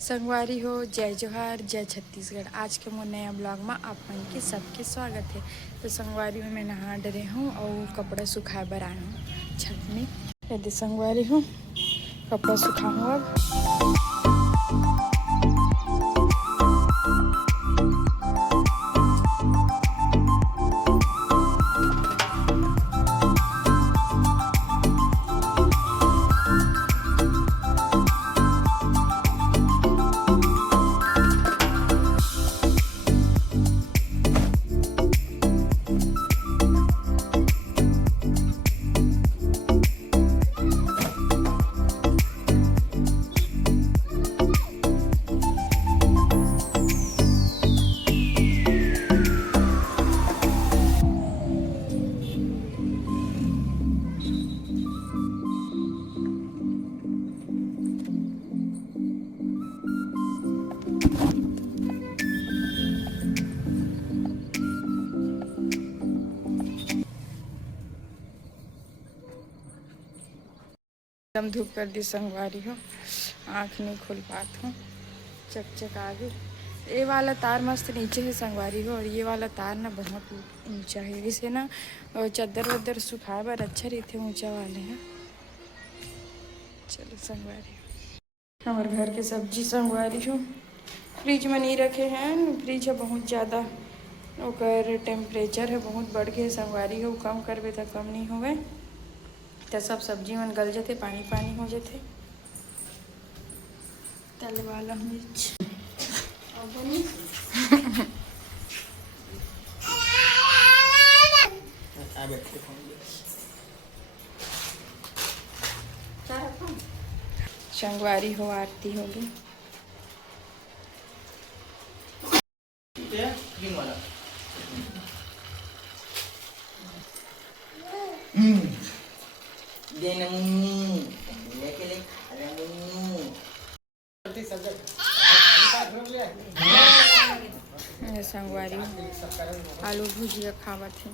संगवारी हो, जय जोहार, जय छत्तीसगढ़। आज के मोर नया ब्लॉग में आप मन के सबके स्वागत है। तो संगवारी में मैं नहा डरे हूँ और कपड़ा सुखाए बर आए हूँ छत में। यदि संगवारी हूँ कपड़ा सुखाऊँ अब। एकदम धूप कर दी संगवारी हो, आँख नहीं खोल पात हूँ, चकचक आ गई। ये वाला तार मस्त नीचे है संगवारी हो, और ये वाला तार ना बहुत ऊंचा है। इसे ना चादर वदर सुखाए बर अच्छा रहते, ऊंचा वाले हैं। चलो संगवारी हमारे घर के सब्जी संगवारी हो फ्रिज में नहीं रखे हैं। फ्रिज है बहुत ज़्यादा, ओकर टेम्परेचर है बहुत बढ़ गए संगवारी हो। कम करबे तो कम नहीं होवे, तो सब सब्जी मन गल जाते, पानी पानी हो जाते। तले वाला मिर्च संगवारी हो, आरती होगी। संगवारी आलू भुजिया खावत है।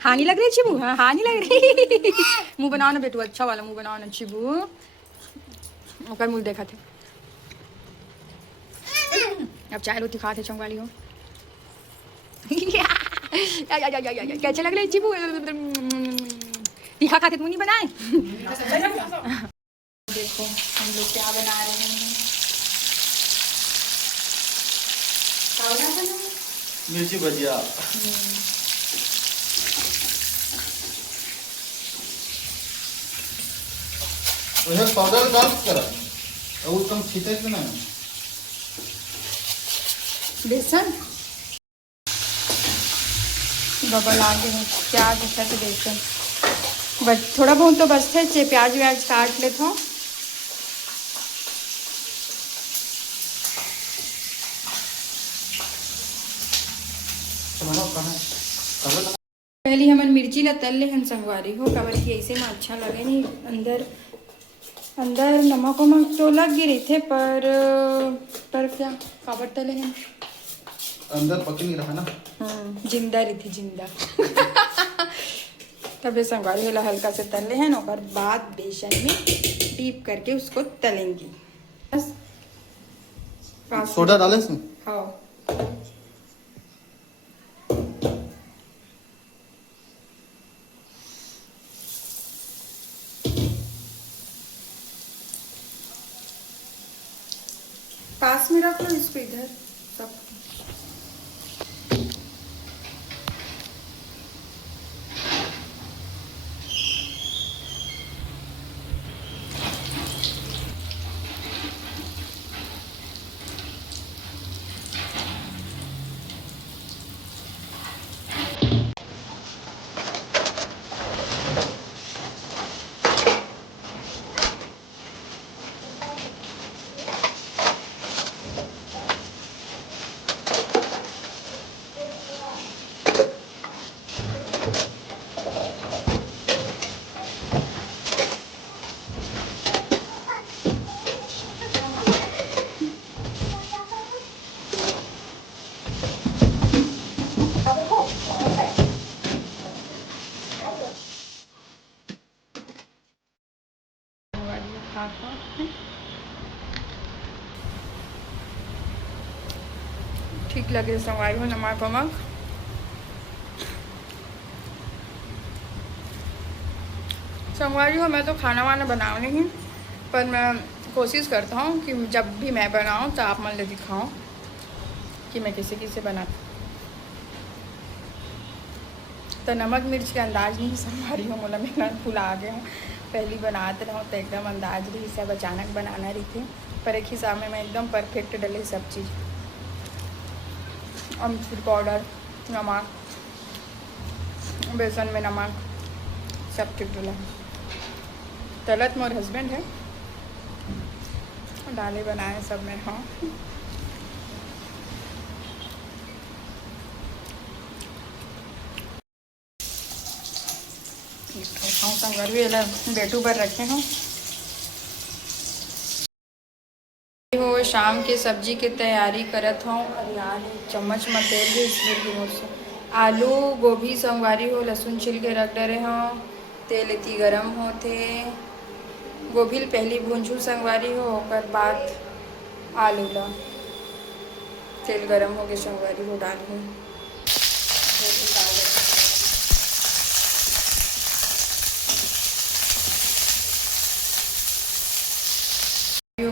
हानि लग रही चिबू? हाँ हानि लग रही। मुंह बनाओ ना बेटू, अच्छा वाला मुंह बनाओ ना चिबू। ओकर मुंह देखा थे। अब चाय रोटी खाते चंगवाली हो। कैसे लग रहे चिबू? तीखा खाते मुंह नहीं बनाए। देखो हम लोग क्या बना रहे हैं। मिर्ची भजिया। पाउडर डाल कर और कम छीटे के ना बेसन बबल आगे में प्याज अच्छा से बेसन बस थोड़ा बहुत तो बस थे। प्याज व्याज काट लेते हो। पहले हमन मिर्ची ला तल ले हम संगवारी हो, काबर कि ऐसे में अच्छा लगे नहीं। अंदर नमक वमक तो लग गई रही थे, पर क्या काबर तले हैं अंदर पक नहीं रहा ना। जिंदा रही थी जिंदा। तब ये संगवारी वाला हल्का से तल ले हैं, और बाद बेसन में डीप करके उसको तलेंगी। बस सोडा डाले इसमें। हाँ पास में रखो इसको इधर सब। ठीक लगे संगवारी हो नमक वमक। संगवारी हो मैं तो खाना वाना बनाऊँ नहीं, पर मैं कोशिश करता हूँ कि जब भी मैं बनाऊँ तो आप मन ले दिखाऊँ कि मैं किसे किसे बनाती। तो नमक मिर्च के अंदाज नहीं संभारी हूँ, मोला मेहनत भुला गए हूँ। पहली बनाते रहो तो एकदम अंदाज रही, सब अचानक बनाना रही थी, पर एक हिसाब में मैं एकदम परफेक्ट डले सब चीज़। अमचूर पाउडर, नमक, बेसन में नमक, सब ठीक डला। तलत मोर हस्बैंड है, डाले बनाए सब में। हाँ संगर भी बेटू पर रखे हूँ। हो शाम के सब्जी की तैयारी करत हूँ और यार चम्मच में तेल भी इसलिए आलू गोभी संगवारी हो लहसुन छिल के रख डरे हूँ। तेल इतनी गरम होते, गोभी पहली भूंजू संगवारी हो, ओकर बाद आलू ला तेल गरम हो गए संगवारी हो डाल हूँ।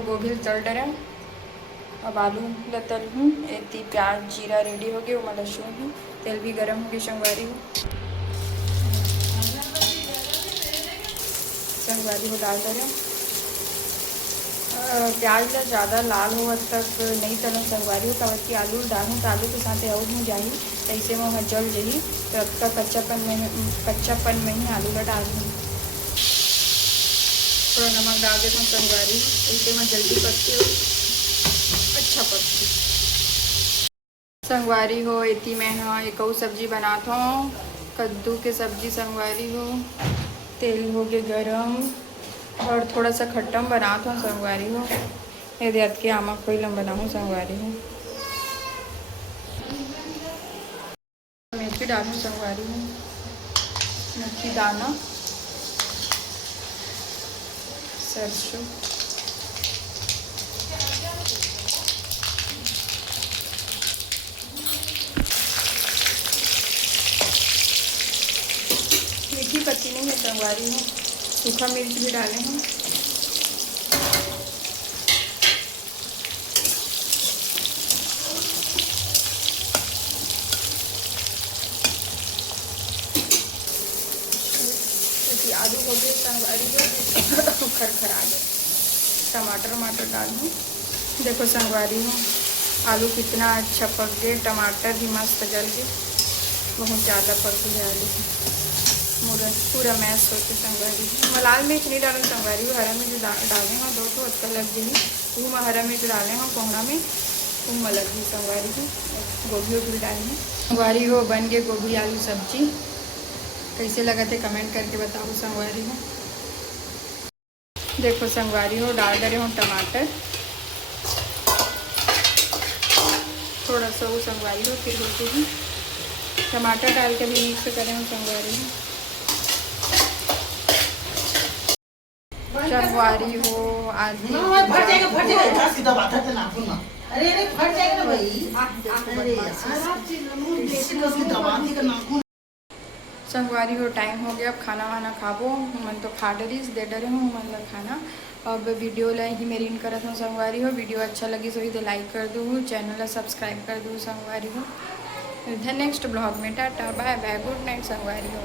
गोभी तल डरे, अब आलू लतल हूँ। इतनी प्याज जीरा रेडी हो गया, वो लहसुन हूँ, तेल भी गरम हो गई संगवारी हो। संगवारी हो डाल डरे, प्याज ला ज़्यादा लाल हो तक नहीं तलो संगवारी हो, तब की आलू डालूँ तो आलू के साथ और नहीं जाही, ऐसे में वह जल जाही। तो अब कच्चापन में ही आलू ला डाल दूँ। थोड़ा नमक डाल देता हूँ संगवारी, ऐसे में जल्दी पकती हो, अच्छा पकती। संगवारी हो इतनी मैं हाँ एक और सब्जी बनाता हूँ, कद्दू के सब्जी संगवारी हो। तेल हो गया गरम और थोड़ा सा खट्टम बनाता हूँ संगवारी हो। यदि अद के आमक कोई लम बनाऊँ संगवारी हो। मेथी डालूँ संगवारी हो, मेथी दाना, सरसों, मीठी पत्ती नहीं है संगवारी हूँ, सूखा मिर्च भी डाले हूँ। आलू हो गए संगवारी हो खरखरा गए, टमाटर डाल दूँ। देखो संगवारी हूँ आलू कितना अच्छा पक गए, टमाटर भी मस्त जल गए, बहुत ज़्यादा पक गए आलू पूरा मैश होते संगवारी। मैं लाल मिर्च नहीं डालूँ संगवारी, हरा मिर्च डाले हैं दो तो अच्छा लग गई। वो मैं हरा मिर्च डाले हैं कोहड़ा में, वो में लग गई संगवारी की। गोभी भी डाली है संगवारी हो, बन गए गोभी आलू सब्जी। कैसे लगा थे कमेंट करके बताओ संगवारी हो। देखो संगवारी हो डाल दे रहे हो टमाटर, थोड़ा सा वो संगवारी हो, फिर होती ही टमाटर डाल के भी मिक्स करें हो संगवारी हो। संगवारी हो आदमी संगवारी हो टाइम हो गया, अब खाना वाना खाबो। मन तो खा डरीस दे डरे हूँ मन ला खाना। अब वीडियो ला ही मेरी इन करत हूँ संगवारी हो। वीडियो अच्छा लगी सो तो लाइक कर दूँ, चैनल ला सब्सक्राइब कर दूँ संगवारी हो। नेक्स्ट ब्लॉग में tata bye bye, good night संगवारी हो।